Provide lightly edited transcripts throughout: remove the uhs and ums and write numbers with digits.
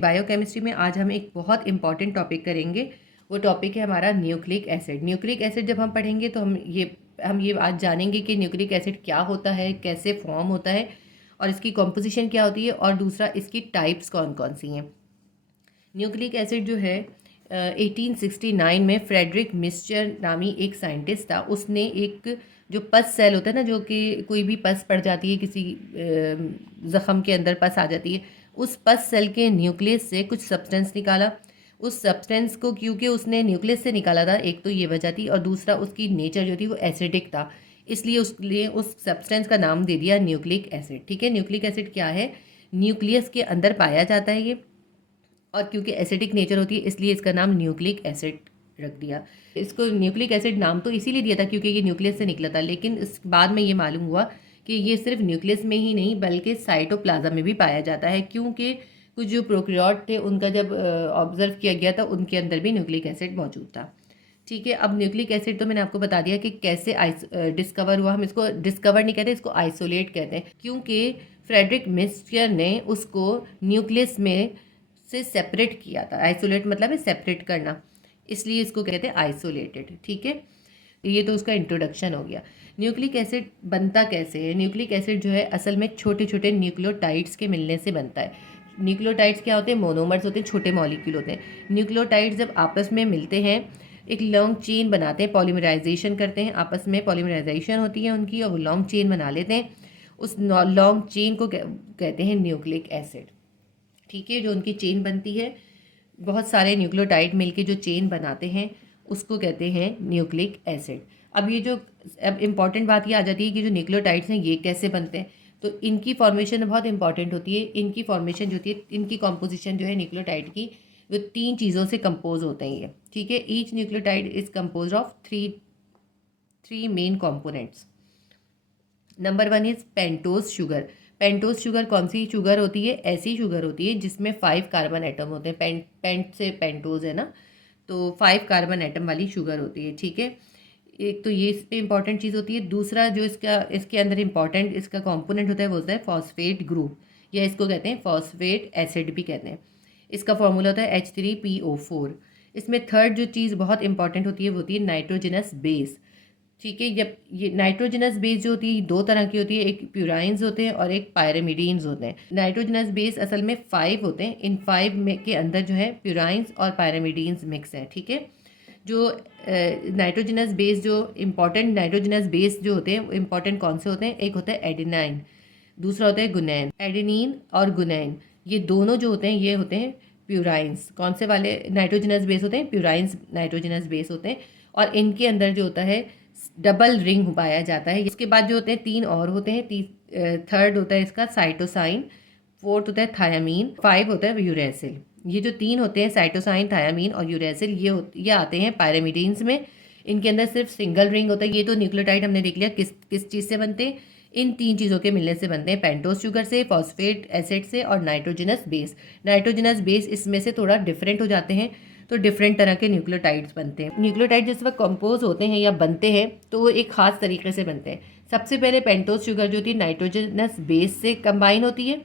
Biochemistry में आज हम एक बहुत इंपॉर्टेंट टॉपिक करेंगे। वो टॉपिक है हमारा न्यूक्लिक एसिड। न्यूक्लिक एसिड जब हम पढ़ेंगे तो हम ये आज जानेंगे कि न्यूक्लिक एसिड क्या होता है, कैसे फॉर्म होता है और इसकी कॉम्पोजिशन क्या होती है, और दूसरा इसकी टाइप्स कौन कौन सी हैं। न्यूक्लिक एसिड जो है 1869 में फ्रेडरिक मिस्चर नामी एक साइंटिस्ट था। उसने एक जो पस सेल होता है ना, जो कि कोई भी पस पड़ जाती है, किसी ज़ख़म के अंदर पस आ जाती है, उस पस सेल के न्यूक्लियस से कुछ सब्सटेंस निकाला। उस सब्सटेंस को क्योंकि उसने न्यूक्लियस से निकाला था, एक तो ये वजह थी, और दूसरा उसकी नेचर जो थी वो एसिडिक था, इसलिए उस सब्सटेंस का नाम दे दिया न्यूक्लिक एसिड। ठीक है, न्यूक्लिक एसिड क्या है? न्यूक्लियस के अंदर पाया जाता है ये, और क्योंकि एसिडिक नेचर होती है इसलिए इसका नाम न्यूक्लिक एसिड रख दिया। इसको न्यूक्लिक एसिड नाम तो इसीलिए दिया था क्योंकि ये न्यूक्लियस से निकला था, लेकिन इस बाद में ये मालूम हुआ कि ये सिर्फ न्यूक्लियस में ही नहीं बल्कि साइटोप्लाज्म में भी पाया जाता है, क्योंकि कुछ जो प्रोकैरियोट थे उनका जब ऑब्जर्व किया गया था उनके अंदर भी न्यूक्लिक एसिड मौजूद था। ठीक है, अब न्यूक्लिक एसिड तो मैंने आपको बता दिया कि कैसे डिस्कवर हुआ। हम इसको डिस्कवर नहीं कहते, इसको आइसोलेट कहते हैं, क्योंकि फ्रेडरिक मिस्चर ने उसको न्यूक्लियस में से सेपरेट किया था। आइसोलेट मतलब है सेपरेट करना, इसलिए इसको कहते हैं आइसोलेटेड। ठीक है, ये तो उसका इंट्रोडक्शन हो गया। न्यूक्लिक एसिड बनता कैसे है? न्यूक्लिक एसिड जो है असल में छोटे छोटे न्यूक्लियोटाइड्स के मिलने से बनता है। न्यूक्लियोटाइड्स क्या होते हैं? मोनोमर्स होते हैं, छोटे मॉलिक्यूल होते हैं। न्यूक्लियोटाइड्स जब आपस में मिलते हैं एक लॉन्ग चेन बनाते हैं, पॉलीमराइजेशन करते हैं, आपस में पॉलीमराइजेशन होती है उनकी और वो लॉन्ग चेन बना लेते हैं। उस लॉन्ग चेन को कहते हैं न्यूक्लिक एसिड। ठीक है, जो उनकी चेन बनती है, बहुत सारे न्यूक्लियोटाइड मिलके जो चेन बनाते हैं उसको कहते हैं न्यूक्लिक एसिड। अब इम्पॉर्टेंट बात ये आ जाती है कि जो न्यूक्लियोटाइड्स हैं ये कैसे बनते हैं, तो इनकी फॉर्मेशन बहुत इंपॉर्टेंट होती है। इनकी फॉर्मेशन जो होती है, इनकी कॉम्पोजिशन जो है न्यूक्लियोटाइड की, वो 3 चीज़ों से कंपोज होते हैं ये। ठीक है, each nucleotide is compose of three main components. Number 1 is pentose sugar. Pentose sugar कौन सी शुगर होती है? ऐसी शुगर होती है जिसमें 5 कार्बन एटम होते हैं। पेंट से पेंटोज है ना, तो 5 कार्बन एटम वाली शुगर होती है। ठीक है, एक तो ये इस पे इंपॉर्टेंट चीज़ होती है। दूसरा जो इसके अंदर इंपॉर्टेंट इसका कंपोनेंट होता है वो होता है फॉस्फेट ग्रुप, या इसको कहते हैं फॉस्फेट एसिड भी कहते हैं। इसका फॉर्मूला होता है H3PO4। इसमें थर्ड जो चीज़ बहुत इंपॉर्टेंट होती है वो होती है नाइट्रोजनस बेस। ठीक है, जब ये नाइट्रोजनस बेस जो होती है 2 तरह की होती है, एक प्यूराइंस होते हैं और एक पायरेमिडीन्स होते हैं। नाइट्रोजनस बेस असल में 5 होते हैं, इन 5 में के अंदर जो है प्यूराइंस और पायरेमिडीन्स मिक्स हैं। ठीक है, जो नाइट्रोजनस बेस जो इम्पॉर्टेंट नाइट्रोजनस बेस जो होते हैं इम्पॉर्टेंट कौन से होते हैं? एक होता है एडेनाइन, दूसरा होता है गुनैन। एडेनिन और गुनैन ये दोनों जो होते हैं ये होते हैं प्यूराइंस। कौन से वाले नाइट्रोजनस बेस होते हैं? प्यूराइंस नाइट्रोजनस बेस होते हैं, और इनके अंदर जो होता है डबल रिंग पाया जाता है। इसके बाद जो होते हैं 3 और होते हैं। थर्ड होता है इसका साइटोसाइन, फोर्थ होता है थायामीन, 5 होता है यूरेसिल। ये जो 3 होते हैं साइटोसाइन, थायामीन और यूरेसिल, ये आते हैं पायरेमिडीन्स में। इनके अंदर सिर्फ सिंगल रिंग होता है। ये तो न्यूक्लियोटाइड हमने देख लिया किस किस चीज़ से बनते हैं। इन 3 चीज़ों के मिलने से बनते हैं, पेंटोज शुगर से, फॉस्फेट एसिड से और नाइट्रोजनस बेस। नाइट्रोजनस बेस इसमें से थोड़ा डिफरेंट हो जाते हैं, तो डिफरेंट तरह के न्यूक्लियोटाइड्स बनते हैं। न्यूक्लियोटाइड जिस वक्त कंपोज होते हैं या बनते हैं तो वो एक खास तरीके से बनते हैं। सबसे पहले पेंटोज शुगर जो होती है नाइट्रोजनस बेस से कंबाइन होती है।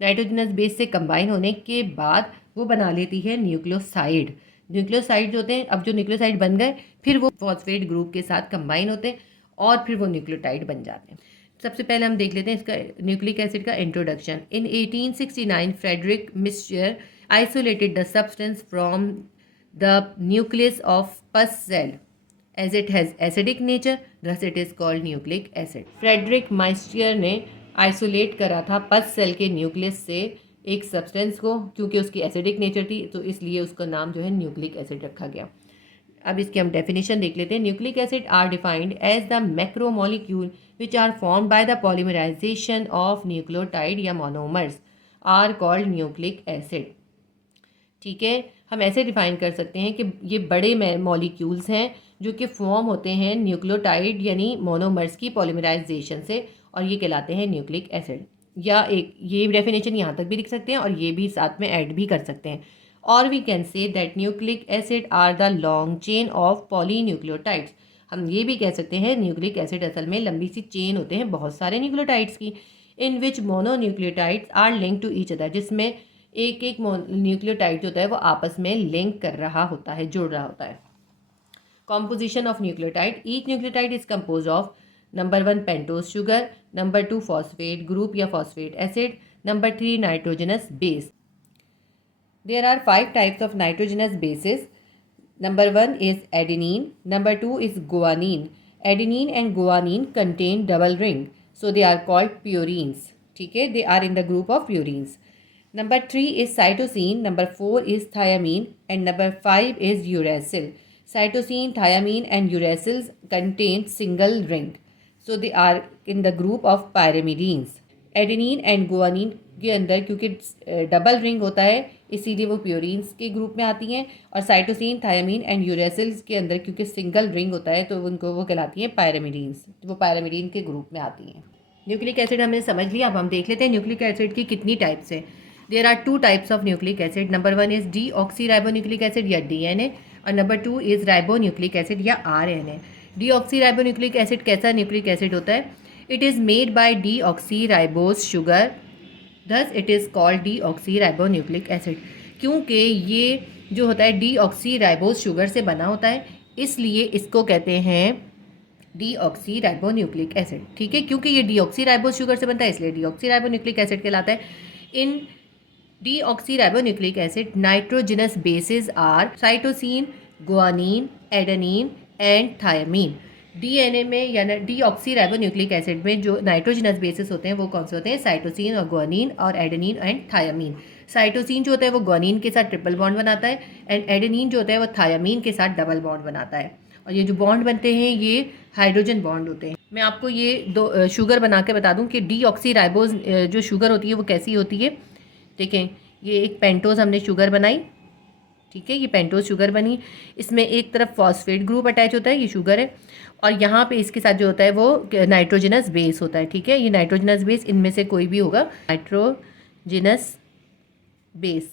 नाइट्रोजनस बेस से कंबाइन होने के बाद वो बना लेती है न्यूक्लियोसाइड। न्यूक्लियोसाइड जो होते हैं, अब जो न्यूक्लियोसाइड बन गए फिर वो फॉस्फेट ग्रुप के साथ कंबाइन होते हैं और फिर वो न्यूक्लियोटाइड बन जाते हैं। सबसे पहले हम देख लेते हैं इसका न्यूक्लिक एसिड का introduction. In 1869 Friedrich Miescher isolated the substance from the nucleus of pus cell as it has acidic nature, thus it is called nucleic acid. Friedrich Miescher ने आइसोलेट करा था पस सेल के न्यूक्लियस से एक substance को, क्योंकि उसकी एसिडिक नेचर थी तो इसलिए उसका नाम जो है न्यूक्लिक एसिड रखा गया। अब इसकी हम डेफिनेशन देख लेते हैं। Nucleic acid are defined as the macromolecule which are formed by the polymerization of nucleotide या monomers are called nucleic acid. ठीक है, हम ऐसे डिफाइन कर सकते हैं कि ये बड़े मॉलिक्यूल्स हैं जो कि फॉर्म होते हैं न्यूक्लियोटाइड यानी मोनोमर्स की पॉलीमराइजेशन से, और ये कहलाते हैं न्यूक्लिक एसिड। या एक ये डेफिनेशन यहाँ तक भी लिख सकते हैं और ये भी साथ में ऐड भी कर सकते हैं। और we can say that nucleic acid are the long chain of polynucleotides. हम ये भी कह सकते हैं न्यूक्लिक एसिड असल में लंबी सी चेन होते हैं बहुत सारे न्यूक्लियोटाइड्स की, in which mononucleotides are link to each other, जिसमें एक एक न्यूक्लियोटाइड जो होता है वो आपस में लिंक कर रहा होता है, जुड़ रहा होता है। Composition of nucleotide, each nucleotide is compose of number 1 pentose sugar, number 2 phosphate group या phosphate acid, number 3 nitrogenous base. There are 5 types of nitrogenous bases. Number 1 is adenine. Number 2 is guanine. Adenine and guanine contain double ring. So they are called purines. ठीक है, they are in the group of purines. Number 3 is cytosine. Number 4 is thiamine. And number 5 is uracil. Cytosine, thiamine and uracils contain single ring. So they are in the group of pyrimidines. Adenine and guanine के अंदर क्योंकि double ring होता है इसीलिए वो प्योरीन्स के group में आती हैं, और साइटोसिन, थायामीन एंड यूरेसिल्स के अंदर क्योंकि सिंगल रिंग होता है तो उनको वो कहलाती हैं पायरामिडीन्स, तो वो पायरामिडीन के ग्रुप में आती हैं। न्यूक्लिक एसिड हमने समझ लिया, अब हम देख लेते हैं न्यूक्लिक एसिड की कितनी टाइप्स है। There are 2 types of nucleic acid. Number 1 is deoxy ribonucleic acid या DNA, और नंबर 2 इज राइबोन्यूक्लिक एसिड या RNA। Deoxy ribonucleic acid कैसा न्यूक्लिक एसिड होता है? It is made by deoxyribose sugar, thus it is called deoxyribonucleic acid। क्योंकि ये जो होता है deoxyribose शुगर से बना होता है इसलिए इसको कहते हैं deoxyribonucleic acid। ठीक है, क्योंकि ये deoxyribose शुगर से बनता है इसलिए deoxyribonucleic acid कहलाता है। इन deoxyribonucleic acid nitrogenous bases are cytosine, guanine, adenine and thiamine। DNA में या डीऑक्सी राइबोन्यूक्लिक एसिड में जो नाइट्रोजनस बेसिस होते हैं वो कौन से होते हैं? साइटोसिन और गुआनिन और एडेनिन एंड थायामीन। साइटोसिन जो होता है वो गुआनिन के साथ ट्रिपल बॉन्ड बनाता है, एंड एडेनिन जो होता है वो थायामीन के साथ डबल बॉन्ड बनाता है, और ये जो बॉन्ड बनते हैं ये हाइड्रोजन बॉन्ड होते हैं। मैं आपको ये दो शुगर बना के बता दूँ कि डीऑक्सी राइबोज जो शुगर होती है वो कैसी होती है। देखें, ये एक पेंटोज हमने शुगर बनाई, ठीक है, ये पेंटोज शुगर बनी, इसमें एक तरफ फॉस्फेट ग्रुप अटैच होता है, ये शुगर है, और यहाँ पे इसके साथ जो होता है वो नाइट्रोजनस बेस होता है। ठीक है, ये नाइट्रोजनस बेस इनमें से कोई भी होगा, नाइट्रोजनस बेस,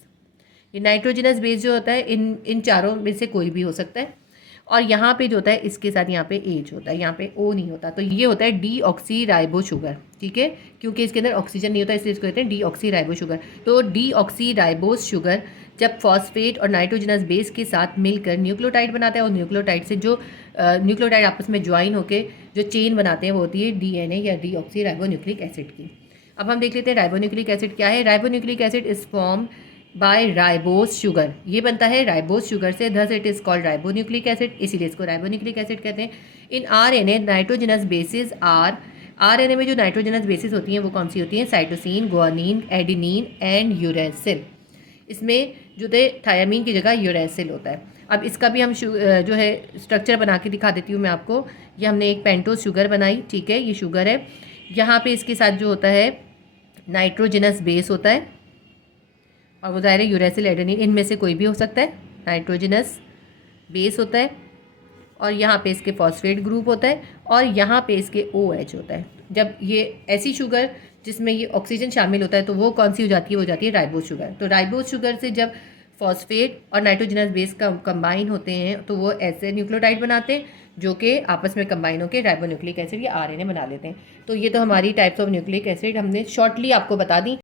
ये नाइट्रोजनस बेस जो होता है इन चारों में से कोई भी हो सकता है, और यहाँ पे जो होता है इसके साथ यहाँ पे एच होता है, यहाँ पे ओ नहीं होता, तो ये होता है डीऑक्सी राइबो शुगर। ठीक है, क्योंकि इसके अंदर ऑक्सीजन नहीं होता इसलिए इसको कहते हैं डीऑक्सी राइबो शुगर। तो डीऑक्सी राइबोस शुगर जब फॉस्फेट और नाइट्रोजनस बेस के साथ मिलकर न्यूक्लियोटाइड बनाता है, और न्यूक्लियोटाइड से जो न्यूक्लियोटाइड आपस में ज्वाइन होकर जो चेन बनाते हैं वो होती है DNA या डीऑक्सी राइबोन्यूक्लिक एसिड की। अब हम देख लेते हैं राइबोन्यूक्लिक एसिड क्या है। Ribonucleic acid is form by ribose sugar, ये बनता है राइबोस शुगर से, thus it is called ribonucleic acid, इसीलिए इसको राइबोन्यूक्लिक एसिड कहते हैं। In RNA nitrogenous bases are, RNA में जो नाइट्रोजनस बेसिस होती हैं वो कौन सी होती हैं? Cytosine, guanine, adenine and uracil. इसमें जो थे थायामीन की जगह यूरेसिल होता है। अब इसका भी हम जो है स्ट्रक्चर बना के दिखा देती हूँ मैं आपको। ये हमने एक पेंटोज शुगर बनाई, ठीक है, ये शुगर है, यहाँ पे इसके साथ जो होता है नाइट्रोजनस बेस होता है, और वो ज़ाहिर है यूरेसिल, एडेनिन इनमें से कोई भी हो सकता है, नाइट्रोजनस बेस होता है, और यहाँ पे इसके फॉस्फेट ग्रुप होता है, और यहाँ पे इसके OH होता है। जब ये ऐसी शुगर जिसमें ये ऑक्सीजन शामिल होता है तो वो कौन सी हो जाती है? वो जाती है राइबोस शुगर। तो राइबोस शुगर से जब फॉस्फेट और नाइट्रोजनस बेस का कंबाइन होते हैं तो वो ऐसे न्यूक्लियोटाइड बनाते हैं जो कि आपस में कंबाइन होकर राइबोन्यूक्लिक एसिड या RNA बना लेते हैं। तो ये तो हमारी टाइप्स ऑफ न्यूक्लिक एसिड हमने शॉर्टली आपको बता दी।